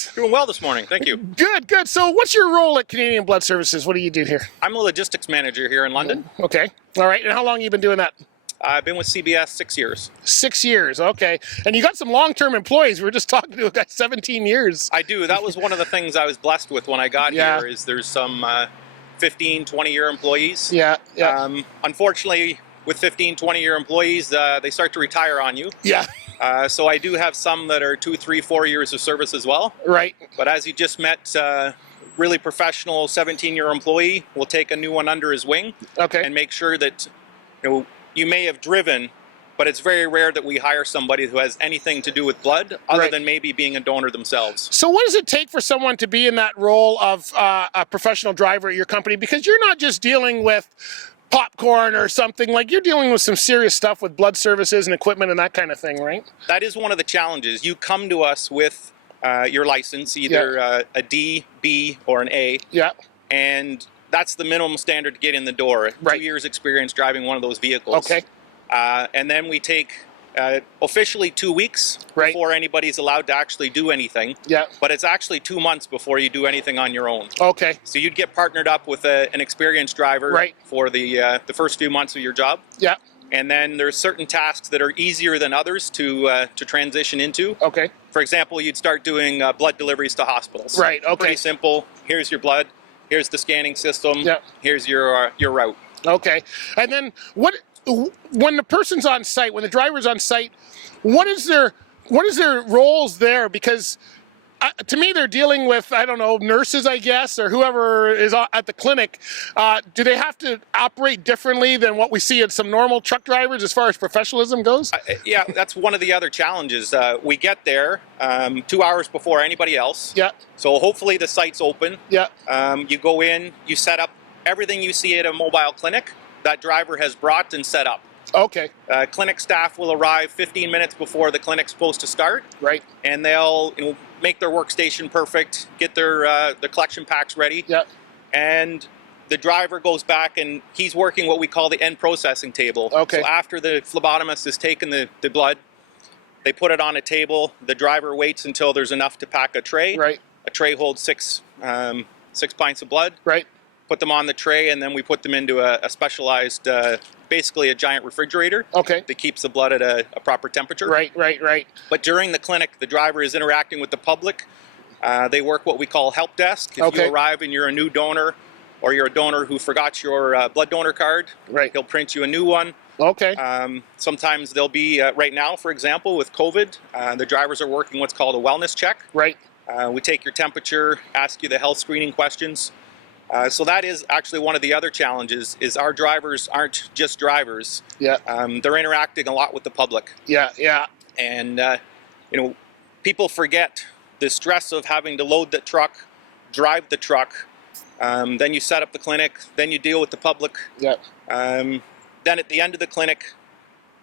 Alex? Doing well this morning, thank you. Good, good. So what's your role at Canadian Blood Services? What do you do here? I'm a logistics manager here in London. Okay. All right. And how long have you been doing that? I've been with CBS 6 years. 6 years. Okay. And you got some long-term employees. We were just talking to a guy 17 years. I do. That was one of the things I was blessed with when I got here is there's some 15, 20-year employees. Yeah. Unfortunately, with 15, 20-year employees, they start to retire on you. Yeah. So I do have some that are 2, 3, 4 years of service as well. Right. But as you just met, really professional 17-year employee will take a new one under his wing. Okay. And make sure that you may have driven, but it's very rare that we hire somebody who has anything to do with blood other than maybe being a donor themselves. So what does it take for someone to be in that role of a professional driver at your company? Because you're not just dealing with popcorn or something, like you're dealing with some serious stuff with blood services and equipment and that kind of thing, right? That is one of the challenges. You come to us with your license, either a D, B, or an A. Yeah. And that's the minimum standard to get in the door. Right. 2 years experience driving one of those vehicles. Okay. And then we take officially 2 weeks before anybody's allowed to actually do anything. Yeah. But it's actually 2 months before you do anything on your own. Okay. So you'd get partnered up with an experienced driver for the first few months of your job. Yeah. And then there's certain tasks that are easier than others to transition into. Okay. For example, you'd start doing blood deliveries to hospitals. Right. Okay. Pretty simple. Here's your blood. Here's the scanning system. Yeah. Here's your route. Okay. And then when the person's on site, when the driver's on site, what is their roles there? Because to me, they're dealing with, I don't know, nurses, I guess, or whoever is at the clinic. Do they have to operate differently than what we see in some normal truck drivers as far as professionalism goes? Yeah, that's one of the other challenges. We get there 2 hours before anybody else. Yeah. So hopefully the site's open. Yeah. You go in, you set up everything you see at a mobile clinic that driver has brought and set up. Okay. Clinic staff will arrive 15 minutes before the clinic's supposed to start. Right. And they'll make their workstation perfect, get their collection packs ready. Yeah. And the driver goes back and he's working what we call the end processing table. Okay. So after the phlebotomist has taken the blood, they put it on a table. The driver waits until there's enough to pack a tray. Right. A tray holds six pints of blood. Right. Put them on the tray, and then we put them into a specialized, basically a giant refrigerator. Okay. That keeps the blood at a proper temperature. Right. But during the clinic, the driver is interacting with the public. They work what we call help desk. If you arrive and you're a new donor, or you're a donor who forgot your blood donor card, he'll print you a new one. Okay. Sometimes there'll be, right now, for example, with COVID, the drivers are working what's called a wellness check. Right. We take your temperature, ask you the health screening questions. So that is actually one of the other challenges, is our drivers aren't just drivers. Yeah. They're interacting a lot with the public. Yeah. And, people forget the stress of having to load the truck, drive the truck, then you set up the clinic, then you deal with the public. Yeah. Then at the end of the clinic,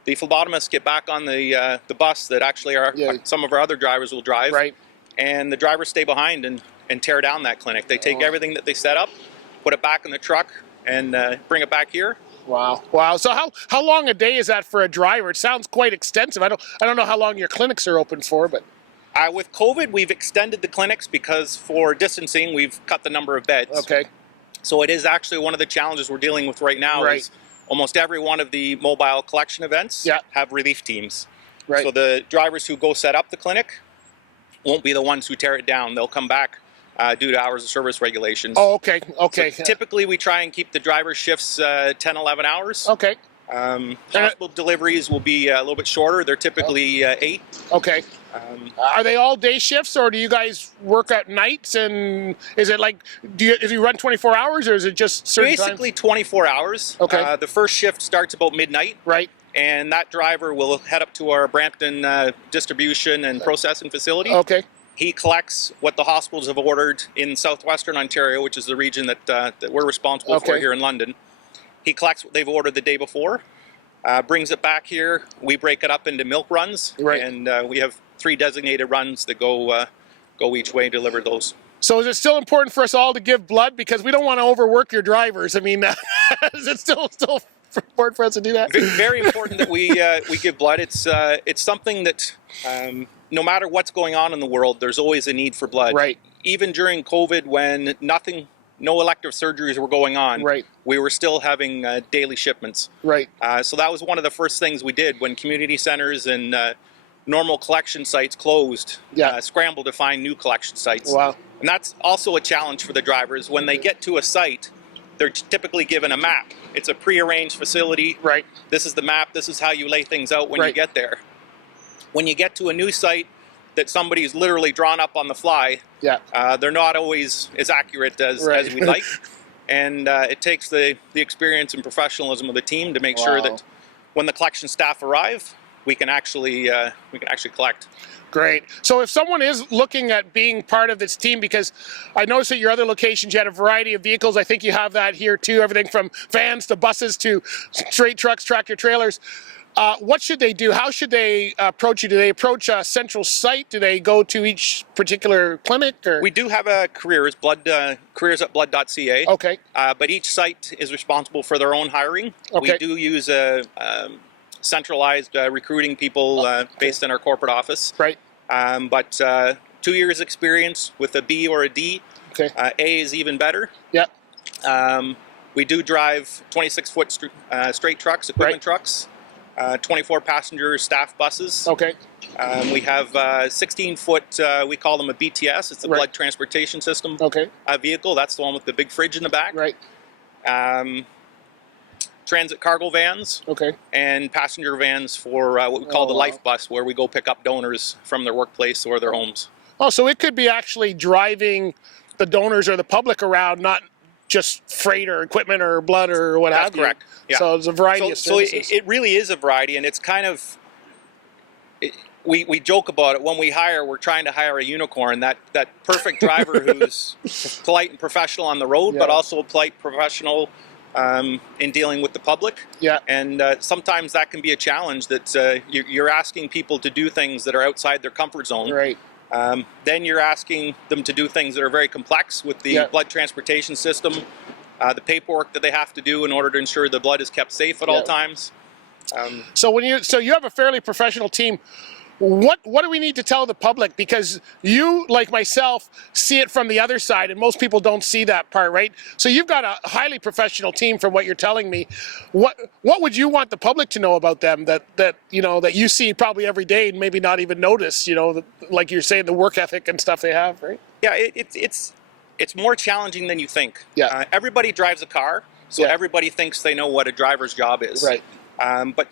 the phlebotomists get back on the bus that actually some of our other drivers will drive. Right. And the drivers stay behind and tear down that clinic. They take everything that they set up, put it back in the truck, and bring it back here. Wow. So how long a day is that for a driver? It sounds quite extensive. I don't know how long your clinics are open for, but with COVID, we've extended the clinics because for distancing, we've cut the number of beds. Okay. So it is actually one of the challenges we're dealing with right now. Is almost every one of the mobile collection events have relief teams. Right. So the drivers who go set up the clinic won't be the ones who tear it down. They'll come back due to hours of service regulations. Oh, okay. So typically, we try and keep the driver shifts 10, 11 hours. Okay. Hospital deliveries will be a little bit shorter. They're typically 8. Okay. Are they all day shifts, or do you guys work at nights? And is it like, do you run 24 hours, or is it just certain basically times? 24 hours. Okay. The first shift starts about midnight. Right. And that driver will head up to our Brampton distribution and processing facility. Okay. He collects what the hospitals have ordered in southwestern Ontario, which is the region that we're responsible for here in London. He collects what they've ordered the day before, brings it back here. We break it up into milk runs, and we have 3 designated runs that go each way, deliver those. So is it still important for us all to give blood, because we don't want to overwork your drivers? I mean, is it still important for us to do that? Very important that we give blood. It's something that no matter what's going on in the world, there's always a need for blood. Right. Even during COVID, when no elective surgeries were going on, right. we were still having daily shipments. Right. So that was one of the first things we did when community centers and normal collection sites closed. Scrambled to find new collection sites. Wow. And that's also a challenge for the drivers. When they get to a site, they're typically given a map. It's a prearranged facility. Right. This is the map. This is how you lay things out when you get there. When you get to a new site that somebody's literally drawn up on the fly, they're not always as accurate as we'd like. And it takes the experience and professionalism of the team to make sure that when the collection staff arrive, we can actually collect. Great. So if someone is looking at being part of this team, because I noticed at your other locations you had a variety of vehicles. I think you have that here too, everything from vans to buses to straight trucks, tractor trailers. What should they do? How should they approach you? Do they approach a central site? Do they go to each particular clinic? Or? We do have a careers at blood.ca. Okay. But each site is responsible for their own hiring. Okay. We do use a centralized recruiting people based in our corporate office. Right. But 2 years experience with a B or a D. Okay. A is even better. Yeah. We do drive 26-foot straight trucks, equipment trucks, 24 passenger staff buses. Okay. We have 16-foot, we call them a BTS. It's the blood transportation system vehicle. That's the one with the big fridge in the back. Right. Transit cargo vans. Okay. And passenger vans for what we call the life bus, where we go pick up donors from their workplace or their homes. Oh, so it could be actually driving the donors or the public around, not just freight or equipment or blood or what have you. That's correct. Yeah. So it's a variety of services. So it really is a variety, and it's kind of, we joke about it. When we hire, we're trying to hire a unicorn, that perfect driver who's polite and professional on the road, but also polite, professional in dealing with the public. Yeah. And sometimes that can be a challenge, that you're asking people to do things that are outside their comfort zone. Right. Then you're asking them to do things that are very complex with the blood transportation system, the paperwork that they have to do in order to ensure the blood is kept safe at all times. So you have a fairly professional team. What do we need to tell the public? Because you, like myself, see it from the other side, and most people don't see that part, right? So you've got a highly professional team, from what you're telling me. What would you want the public to know about them that you see probably every day and maybe not even notice? Like you're saying, the work ethic and stuff they have, right? Yeah, it's more challenging than you think. Yeah. Everybody drives a car, so everybody thinks they know what a driver's job is. Right. But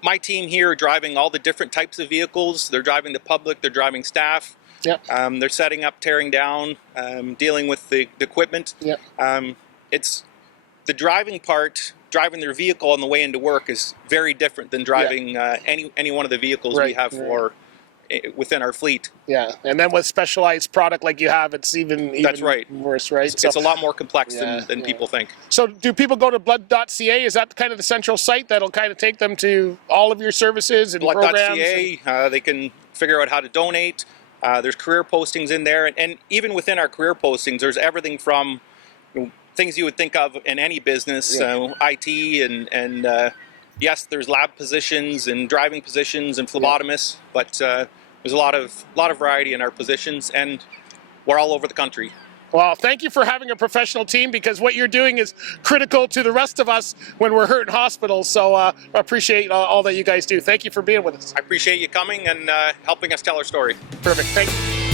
my team here are driving all the different types of vehicles. They're driving the public, they're driving staff. Yep. They're setting up, tearing down, dealing with the equipment. Yep. It's the driving part. Driving their vehicle on the way into work is very different than driving any one of the vehicles we have within our fleet. Yeah, and then with specialized product like you have, it's even That's right. worse, right? It's a lot more complex than people think. So do people go to blood.ca? Is that kind of the central site that'll kind of take them to all of your services and programs? Blood.ca, they can figure out how to donate. There's career postings in there, and even within our career postings, there's everything from things you would think of in any business, IT and yes, there's lab positions and driving positions and phlebotomists, but there's a lot of variety in our positions, and we're all over the country. Well, thank you for having a professional team, because what you're doing is critical to the rest of us when we're hurt in hospitals. So I appreciate all that you guys do. Thank you for being with us. I appreciate you coming and helping us tell our story. Perfect. Thank you.